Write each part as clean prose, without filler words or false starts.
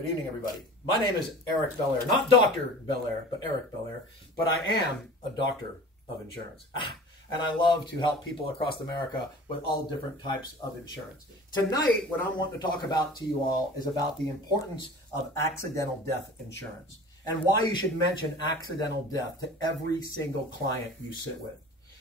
Good evening, everybody. My name is Eric Bellaire, not Dr. Bellaire, but Eric Bellaire, but I am a doctor of insurance. And I love to help people across America with all different types of insurance. Tonight, what I'm wanting to talk about to you all is about the importance of accidental death insurance and why you should mention accidental death to every single client you sit with.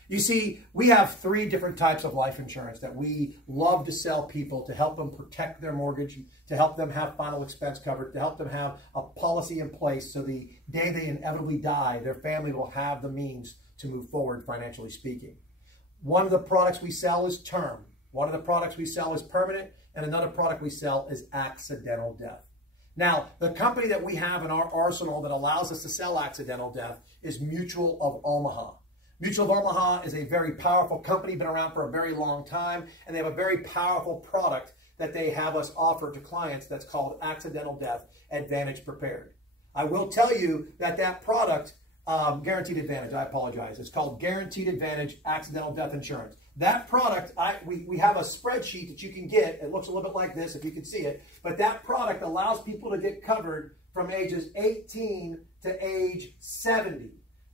You see, we have three different types of life insurance that we love to sell people to help them protect their mortgage, to help them have final expense covered, to help them have a policy in place so the day they inevitably die, their family will have the means to move forward financially speaking. One of the products we sell is term. One of the products we sell is permanent, and another product we sell is accidental death. Now, the company that we have in our arsenal that allows us to sell accidental death is Mutual of Omaha. Mutual of Omaha is a very powerful company, been around for a very long time, and they have a very powerful product that they have us offer to clients that's called Accidental Death Advantage Prepared. I will tell you that that product, Guaranteed Advantage, I apologize, it's called Guaranteed Advantage Accidental Death Insurance. That product, we have a spreadsheet that you can get. It looks a little bit like this, if you can see it, but that product allows people to get covered from ages 18 to age 70.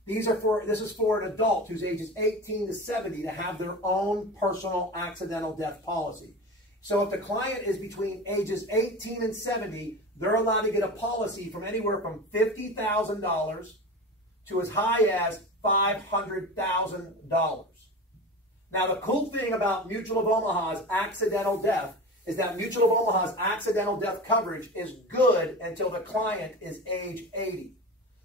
This is for an adult who's ages 18 to 70 to have their own personal accidental death policy. So if the client is between ages 18 and 70, they're allowed to get a policy from anywhere from $50,000 to as high as $500,000. Now, the cool thing about Mutual of Omaha's accidental death is that Mutual of Omaha's accidental death coverage is good until the client is age 80.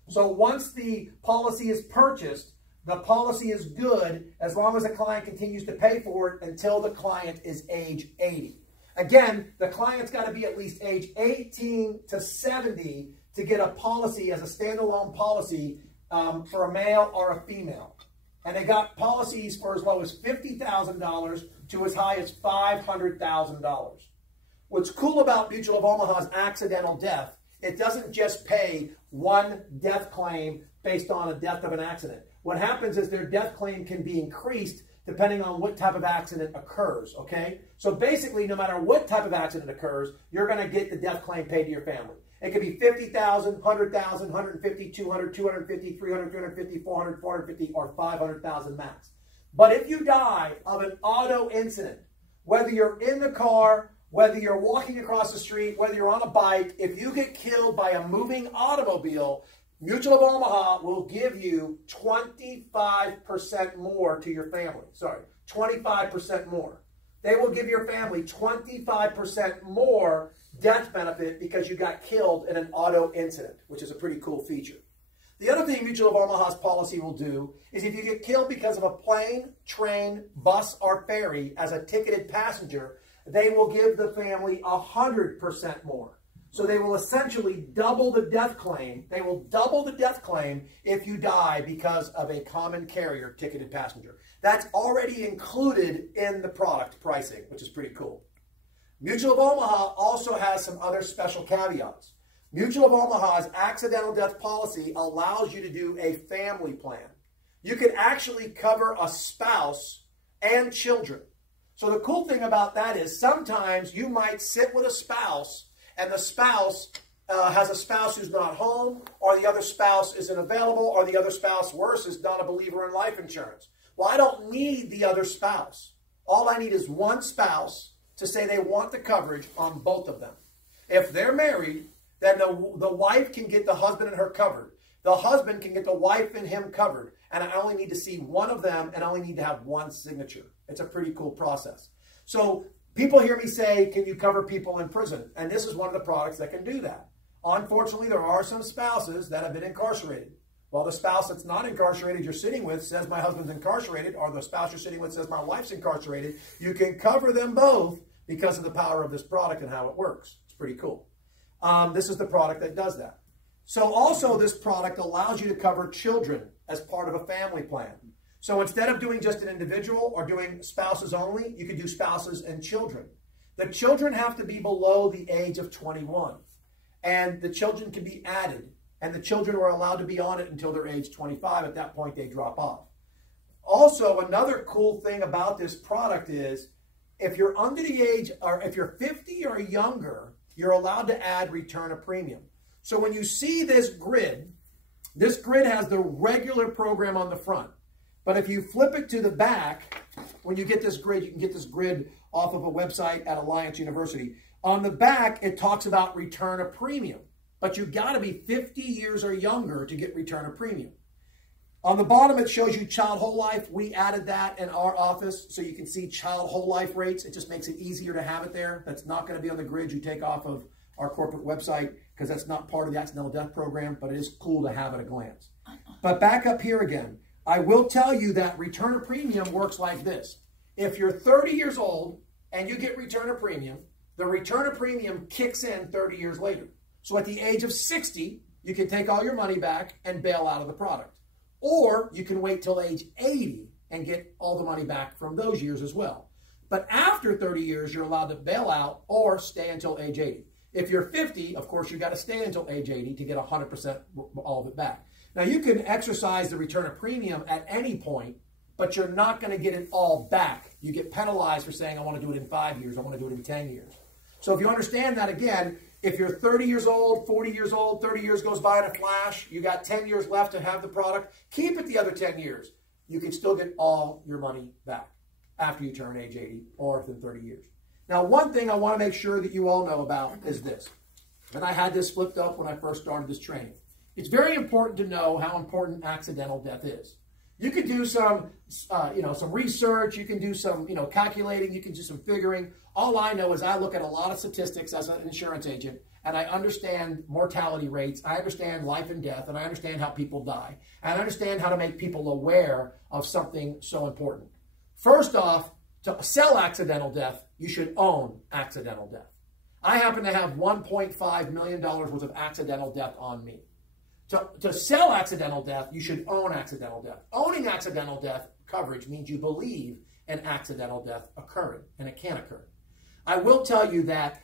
So once the policy is purchased, the policy is good as long as the client continues to pay for it until the client is age 80. Again, the client's got to be at least age 18 to 70 to get a policy as a standalone policy for a male or a female. And they got policies for as low as $50,000 to as high as $500,000. What's cool about Mutual of Omaha's accidental death, it doesn't just pay one death claim based on a death of an accident. What happens is their death claim can be increased depending on what type of accident occurs, okay? So basically, no matter what type of accident occurs, you're going to get the death claim paid to your family. It could be $50,000, $100,000, $150,000, $200,000, $250,000, $300,000, $350,000, $400,000, $450,000, or $500,000 max. But if you die of an auto incident, whether you're in the car, whether you're walking across the street, whether you're on a bike, if you get killed by a moving automobile, Mutual of Omaha will give you 25% more to your family. Sorry, 25% more. They will give your family 25% more death benefit because you got killed in an auto incident, which is a pretty cool feature. The other thing Mutual of Omaha's policy will do is if you get killed because of a plane, train, bus, or ferry as a ticketed passenger, they will give the family 100% more. So they will essentially double the death claim. They will double the death claim if you die because of a common carrier ticketed passenger. That's already included in the product pricing, which is pretty cool. Mutual of Omaha also has some other special caveats. Mutual of Omaha's accidental death policy allows you to do a family plan. You can actually cover a spouse and children. So the cool thing about that is sometimes you might sit with a spouse and the spouse has a spouse who's not home, or the other spouse isn't available, or the other spouse, worse, is not a believer in life insurance. Well, I don't need the other spouse. All I need is one spouse to say they want the coverage on both of them. If they're married, then the wife can get the husband and her covered. The husband can get the wife and him covered. And I only need to see one of them, and I only need to have one signature. It's a pretty cool process. So people hear me say, can you cover people in prison? And this is one of the products that can do that. Unfortunately, there are some spouses that have been incarcerated. Well, the spouse that's not incarcerated you're sitting with says my husband's incarcerated, or the spouse you're sitting with says my wife's incarcerated. You can cover them both because of the power of this product and how it works. It's pretty cool. This is the product that does that. So also this product allows you to cover children as part of a family plan. So instead of doing just an individual or doing spouses only, you could do spouses and children. The children have to be below the age of 21. And the children can be added. And the children are allowed to be on it until they're age 25. At that point, they drop off. Also, another cool thing about this product is if you're under the age, or if you're 50 or younger, you're allowed to add return of premium. So when you see this grid has the regular program on the front. But if you flip it to the back, when you get this grid, you can get this grid off of a website at Alliance University. On the back, it talks about return of premium. But you got to be 50 years or younger to get return of premium. On the bottom, it shows you child whole life. We added that in our office so you can see child whole life rates. It just makes it easier to have it there. That's not going to be on the grid you take off of our corporate website because that's not part of the accidental death program, but it is cool to have at a glance. But back up here again, I will tell you that return of premium works like this. If you're 30 years old and you get return of premium, the return of premium kicks in 30 years later. So at the age of 60, you can take all your money back and bail out of the product. Or you can wait till age 80 and get all the money back from those years as well. But after 30 years, you're allowed to bail out or stay until age 80. If you're 50, of course, you got to stay until age 80 to get 100% all of it back. Now, you can exercise the return of premium at any point, but you're not going to get it all back. You get penalized for saying, I want to do it in 5 years, I want to do it in 10 years. So if you understand that, again, if you're 30 years old, 40 years old, 30 years goes by in a flash, you got 10 years left to have the product, keep it the other 10 years. You can still get all your money back after you turn age 80 or within 30 years. Now, one thing I want to make sure that you all know about is this. And I had this flipped up when I first started this training. It's very important to know how important accidental death is. You can do some research. You can do some, calculating. You can do some figuring. All I know is I look at a lot of statistics as an insurance agent, and I understand mortality rates. I understand life and death, and I understand how people die. And I understand how to make people aware of something so important. First off, to sell accidental death, you should own accidental death. I happen to have $1.5 million worth of accidental death on me. To sell accidental death, you should own accidental death. Owning accidental death coverage means you believe an accidental death occurring, and it can occur. I will tell you that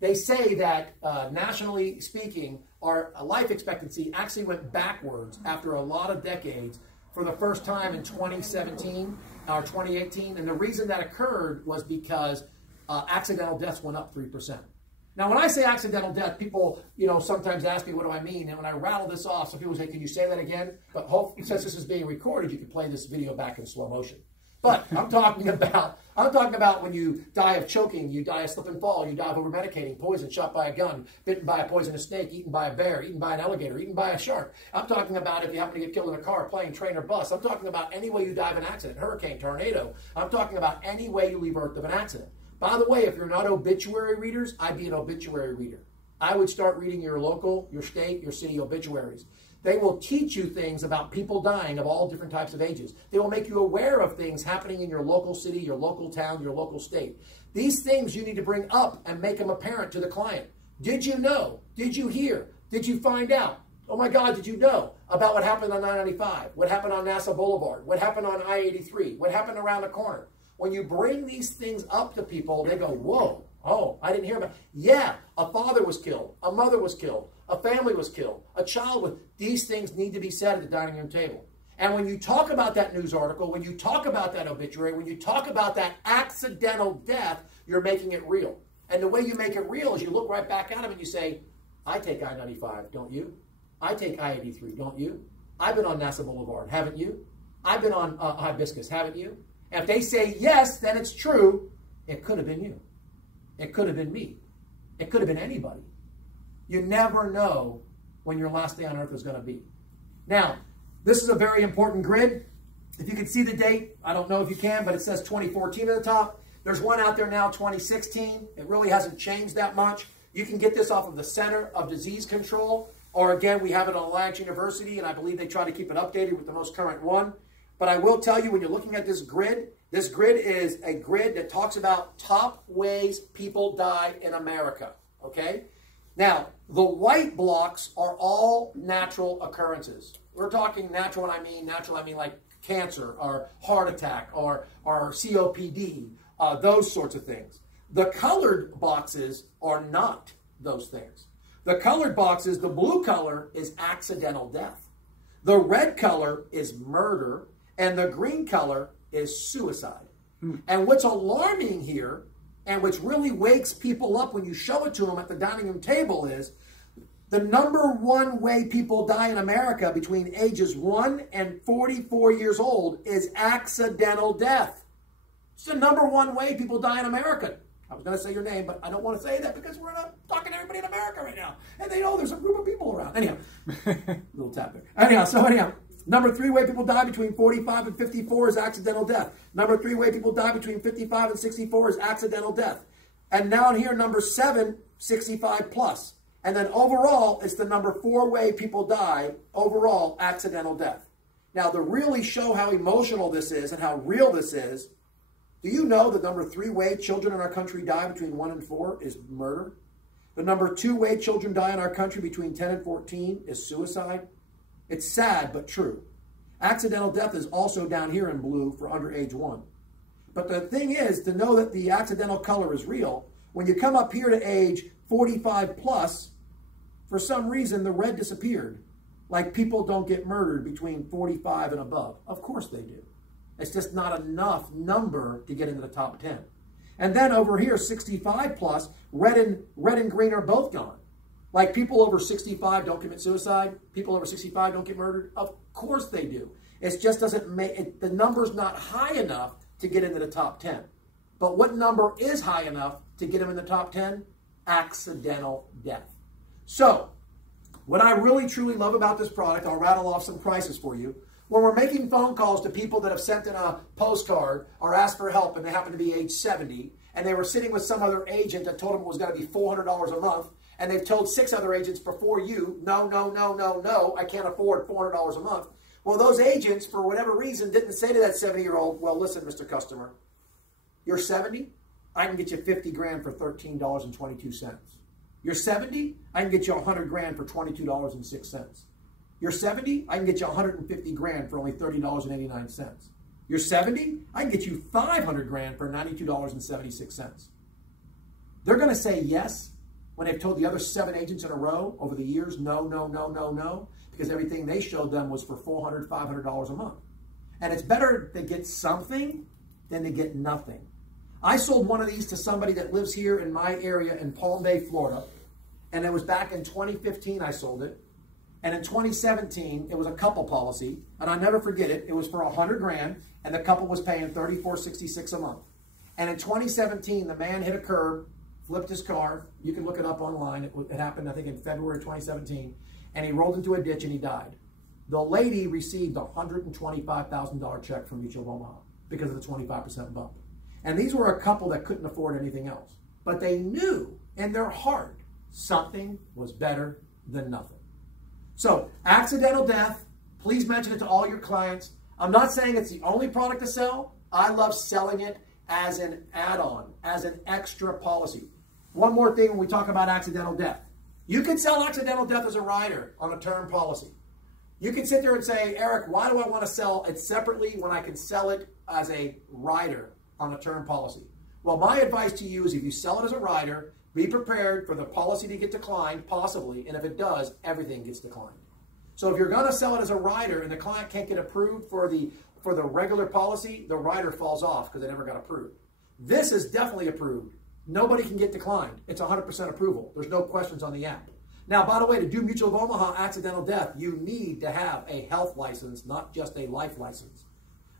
they say that nationally speaking, our life expectancy actually went backwards after a lot of decades for the first time in 2017 or 2018. And the reason that occurred was because accidental deaths went up 3%. Now, when I say accidental death, people, sometimes ask me, what do I mean? And when I rattle this off, some people say, can you say that again? But hopefully, since this is being recorded, you can play this video back in slow motion. But I'm talking about when you die of choking, you die of slip and fall, you die of over-medicating, poison, shot by a gun, bitten by a poisonous snake, eaten by a bear, eaten by an alligator, eaten by a shark. I'm talking about if you happen to get killed in a car, plane, train, or bus. I'm talking about any way you die of an accident, hurricane, tornado. I'm talking about any way you leave Earth of an accident. By the way, if you're not obituary readers, I'd be an obituary reader. I would start reading your local, your state, your city obituaries. They will teach you things about people dying of all different types of ages. They will make you aware of things happening in your local city, your local town, your local state. These things you need to bring up and make them apparent to the client. Did you know? Did you hear? Did you find out? Oh my God, did you know about what happened on 995? What happened on NASA Boulevard? What happened on I-83? What happened around the corner? When you bring these things up to people, they go, whoa, oh, I didn't hear about it. Yeah, a father was killed, a mother was killed, a family was killed, a child was. These things need to be said at the dining room table. And when you talk about that news article, when you talk about that obituary, when you talk about that accidental death, you're making it real. And the way you make it real is you look right back at them and you say, I take I-95, don't you? I take I-83, don't you? I've been on NASA Boulevard, haven't you? I've been on Hibiscus, haven't you? And if they say yes, then it's true. It could have been you. It could have been me. It could have been anybody. You never know when your last day on earth is going to be. Now, this is a very important grid. If you can see the date, I don't know if you can, but it says 2014 at the top. There's one out there now, 2016. It really hasn't changed that much. You can get this off of the Center of Disease Control. Or again, we have it on Alliance University, and I believe they try to keep it updated with the most current one. But I will tell you, when you're looking at this grid is a grid that talks about top ways people die in America, okay? Now, the white blocks are all natural occurrences. We're talking natural, I mean like cancer or heart attack or COPD, those sorts of things. The colored boxes are not those things. The colored boxes, the blue color is accidental death. The red color is murder. And the green color is suicide. And what's alarming here and which really wakes people up when you show it to them at the dining room table is the number one way people die in America between ages 1 and 44 years old is accidental death. It's the number one way people die in America. I was going to say your name, but I don't want to say that because we're not talking to everybody in America right now. And they know there's a group of people around. Anyhow, little tap there. Anyhow, number 3 way people die between 45 and 54 is accidental death. Number 3 way people die between 55 and 64 is accidental death. And down here, number 7, 65 plus. And then overall, it's the number 4 way people die, overall, accidental death. Now, to really show how emotional this is and how real this is, do you know the number 3 way children in our country die between 1 and 4 is murder? The number 2 way children die in our country between 10 and 14 is suicide. It's sad, but true. Accidental death is also down here in blue for under age 1. But the thing is, to know that the accidental color is real, when you come up here to age 45 plus, for some reason, the red disappeared. Like people don't get murdered between 45 and above. Of course they do. It's just not enough number to get into the top 10. And then over here, 65 plus, red and green are both gone. Like people over 65 don't commit suicide. People over 65 don't get murdered. Of course they do. It just doesn't make it, the number's not high enough to get into the top 10. But what number is high enough to get them in the top 10? Accidental death. So, what I really truly love about this product, I'll rattle off some prices for you. When we're making phone calls to people that have sent in a postcard or asked for help and they happen to be age 70, and they were sitting with some other agent that told them it was going to be $400 a month, and they've told 6 other agents before you, no, I can't afford $400 a month. Well, those agents, for whatever reason, didn't say to that 70-year-old, well, listen, Mr. Customer, you're 70? I can get you 50 grand for $13.22. You're 70? I can get you 100 grand for $22.06. You're 70? I can get you 150 grand for only $30.89. You're 70? I can get you 500 grand for $92.76. They're going to say yes when they've told the other 7 agents in a row over the years, no, because everything they showed them was for $400, $500 a month. And it's better to get something than to get nothing. I sold one of these to somebody that lives here in my area in Palm Bay, Florida. And it was back in 2015 I sold it. And in 2017, it was a couple policy. And I'll never forget it. It was for 100 grand. And the couple was paying $34.66 a month. And in 2017, the man hit a curb, flipped his car. You can look it up online. It happened, I think, in February 2017. And he rolled into a ditch and he died. The lady received a $125,000 check from Mutual of Omaha because of the 25% bump. And these were a couple that couldn't afford anything else. But they knew in their heart something was better than nothing. So, accidental death, please mention it to all your clients. I'm not saying it's the only product to sell. I love selling it as an add-on, as an extra policy. One more thing when we talk about accidental death. You can sell accidental death as a rider on a term policy. You can sit there and say, Eric, why do I want to sell it separately when I can sell it as a rider on a term policy? Well, my advice to you is if you sell it as a rider, be prepared for the policy to get declined, possibly, and if it does, everything gets declined. So if you're going to sell it as a rider and the client can't get approved for the regular policy, the rider falls off because it never got approved. This is definitely approved. Nobody can get declined. It's 100% approval. There's no questions on the app. Now, by the way, to do Mutual of Omaha accidental death, you need to have a health license, not just a life license.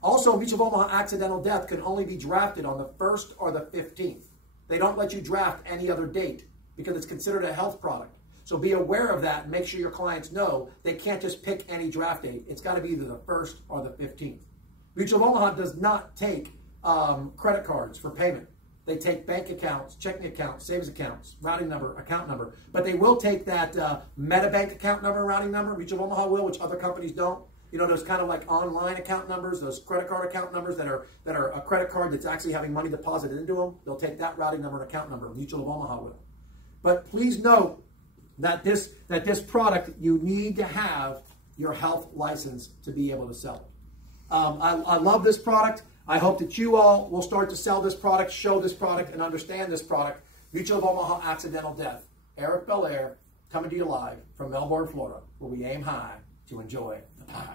Also, Mutual of Omaha accidental death can only be drafted on the 1st or the 15th. They don't let you draft any other date because it's considered a health product. So be aware of that and make sure your clients know they can't just pick any draft date. It's got to be either the 1st or the 15th. Mutual of Omaha does not take credit cards for payment. They take bank accounts, checking accounts, savings accounts, routing number, account number. But they will take that MetaBank account number, routing number. Mutual of Omaha will, which other companies don't. You know, those kind of like online account numbers, those credit card account numbers that are a credit card that's actually having money deposited into them. They'll take that routing number and account number. Mutual of Omaha will. But please note that this product, you need to have your health license to be able to sell it. I love this product. I hope that you all will start to sell this product, show this product, and understand this product. Mutual of Omaha Accidental Death. Eric Bellaire coming to you live from Melbourne, Florida, where we aim high to enjoy the pie.